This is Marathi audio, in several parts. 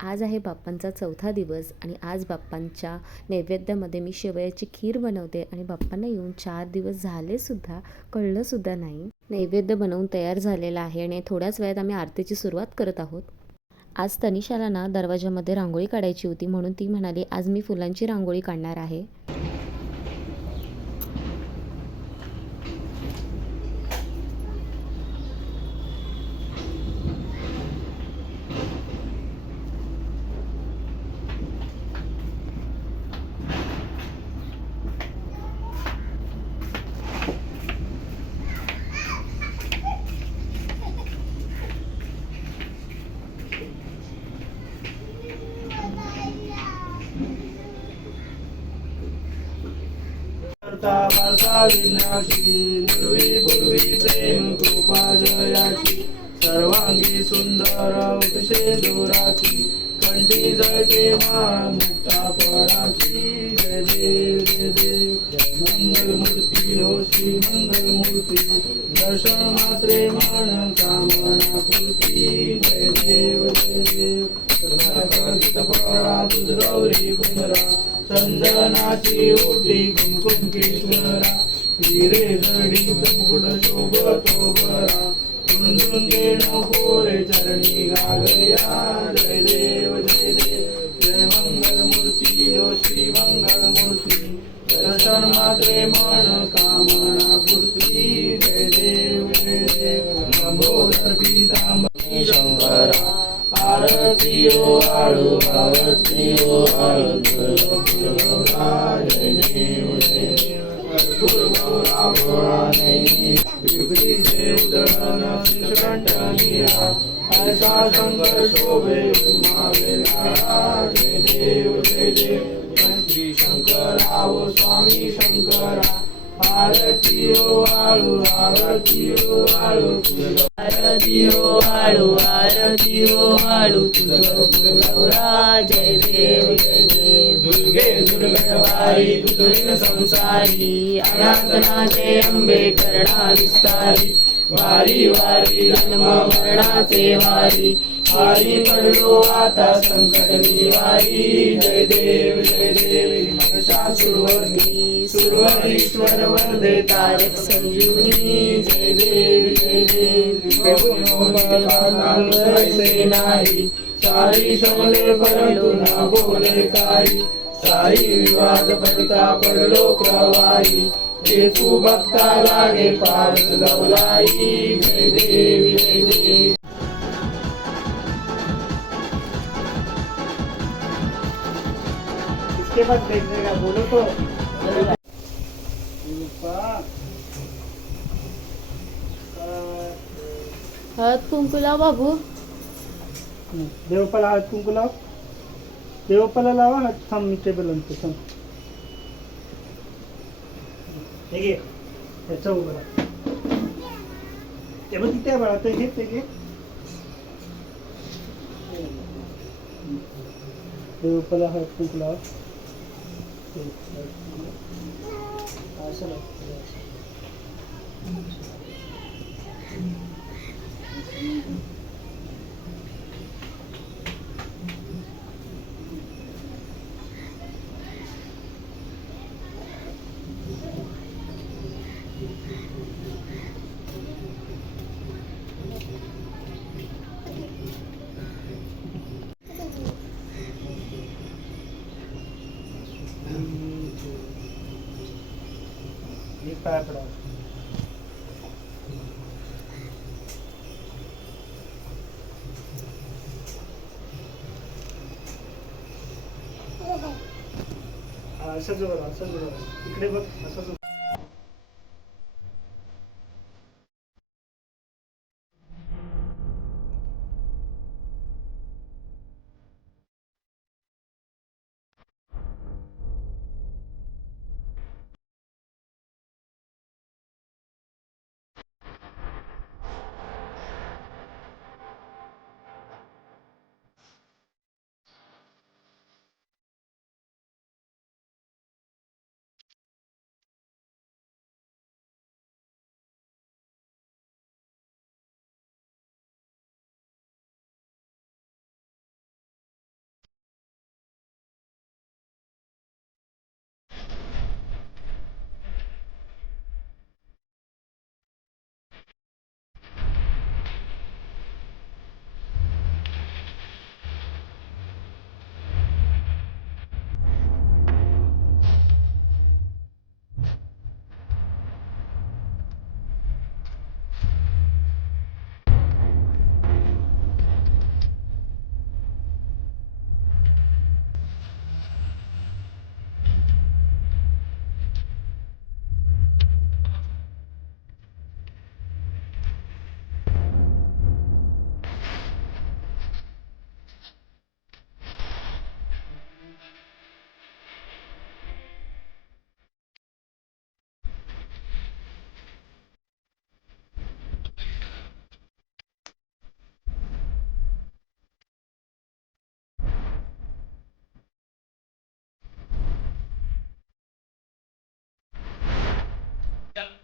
आज आहे बाप्पांचा चौथा दिवस आणि आज बाप्पांच्या नैवेद्यामध्ये मी शेवयाची खीर बनवते आणि बाप्पांना येऊन चार दिवस झालेसुद्धा कळलंसुद्धा नाही. नैवेद्य बनवून तयार झालेला आहे आणि थोड्याच वेळात आम्ही आरतीची सुरुवात करत आहोत. आज तनिषाला ना दरवाजामध्ये रांगोळी काढायची होती म्हणून ती म्हणाली आज मी फुलांची रांगोळी काढणार आहे. करता वार्ता विनाशी निर्वी पूर्वी प्रेम कृपा जयाची सर्वांगी सुंदर उतशे दोराची कंठी जळके माळ मुक्ता पराची जय देव जय. देव मंगल मूर्ती हो श्री मंगल मूर्ती दर्शन मात्रे मान कामना पूर्ती जय देव जय देव. गौरी पुनरा चंदनाची ओटी कुंकुम केशवरा हिरे जडी मुकुट शोभतो बरा कुंदून देणं कोरे चरणी गागया जय देव जय देव. जय मंगल मूर्ती ओ श्री मंगल मूर्ती. दर्शन मात्रे मन कामना पूर्ती जय देव जय देव. लंबोदर पीतांबरी विभूतीचे उदळण श्रीकंठनिया ऐसा शंकर शोभे उमावेला जय देव जय देव श्री शंकरा ओ स्वामी शंकरा आरती ओ आळू आरती ओ आळू आरती ओ आळू आरती ओ आळू. तुझ गौरा जय देव जय देव. दुर्गे दुर्गवारी दुर्ग संसारी आराधना आराधनाचे अंबे करणा विस्तारी वारी वारी जन्म मरणाचे वारी. वारी पडलो आता संकट निवारी जय देव जय देव मनशा सुरवणी सुरवरीश्वर वंदे तारक संजीवनी. जय देव जय देव प्रभू नाही सारी समले परंतु ना बोले काही साई विवाद पडता पडलो प्रवाही येसू भक्ता लागे पारस गवलाई जय देव जय देव। इसके बाद देखने का बोलो तो। हळद कुंकू लाव बाबू। देवपाला हात कुंकू लाव देवपाला लावा थांब मी टेबल आणतो थांब 되게 대처음으로 때문에 이때 말았던 게 되게 그 오빠가 할 뿐이라 아시나 Thank you. दुपारचा नैवेद्य दाखवून घेतला इकडे बघ असं Yep.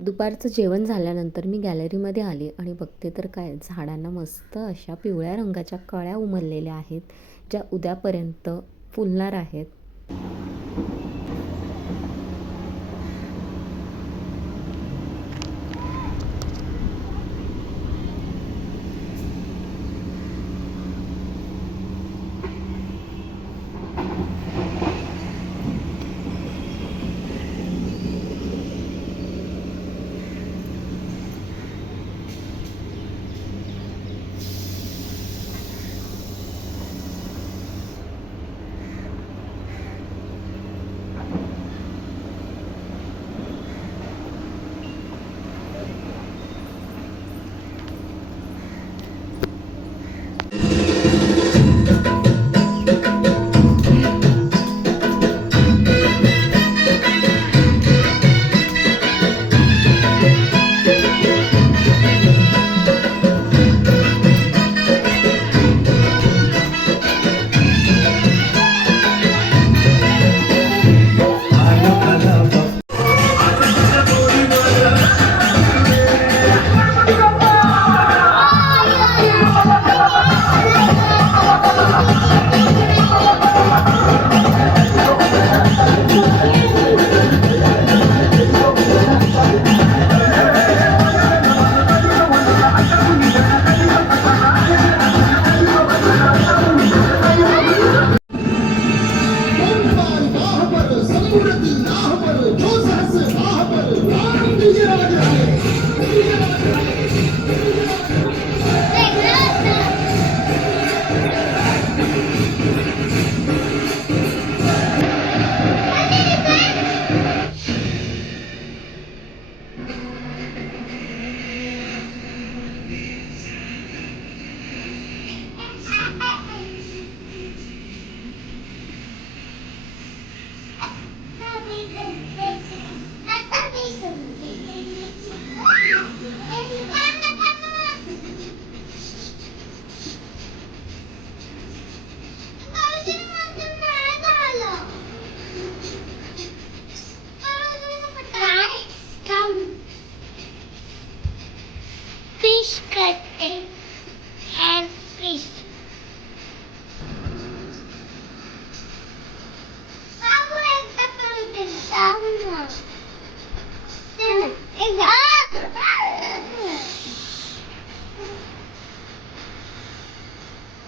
दुपारचं जेवण झाल्यानंतर मी गॅलरीमध्ये आले आणि बघते तर काय झाडांना मस्त अशा पिवळ्या रंगाच्या कळ्या उमललेल्या आहेत ज्या उद्यापर्यंत फुलणार आहेत.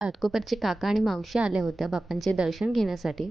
घाटकोपरचे काका आणि मावशी आल्या होत्या बापांचे दर्शन घेण्यासाठी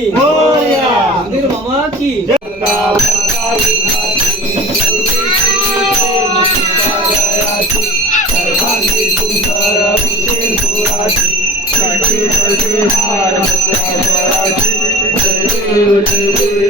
की मंदिर मामा की Thank you.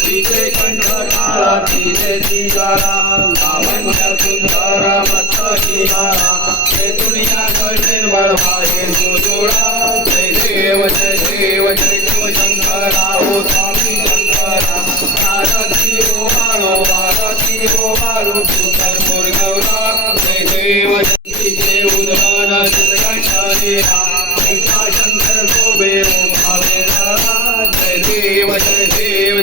विजय कंठरा विजय सीताराम लावण्य सुंदर मस्त सीताराम जय दुनिया कठिन बड़भागे सुजोड़ा जय देव जय देव जय को शंकरा ओ स्वामी शंकरा भारती ओ मारो भारती ओ मारो सुंदर मुर्गौरा जय देव जय जय उदान जय कंठरा शंकर को बे ओ भावे जय देव जय देव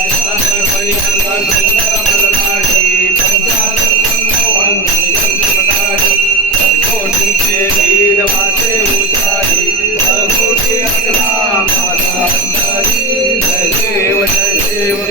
ದೇವ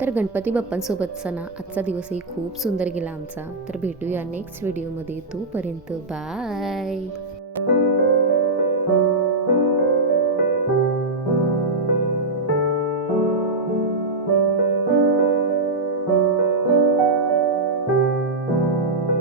तर गणपती बाप्पांसोबतचा ना आजचा दिवसही खूप सुंदर गेला आमचा. तर भेटूया नेक्स्ट व्हिडिओमध्ये तोपर्यंत बाय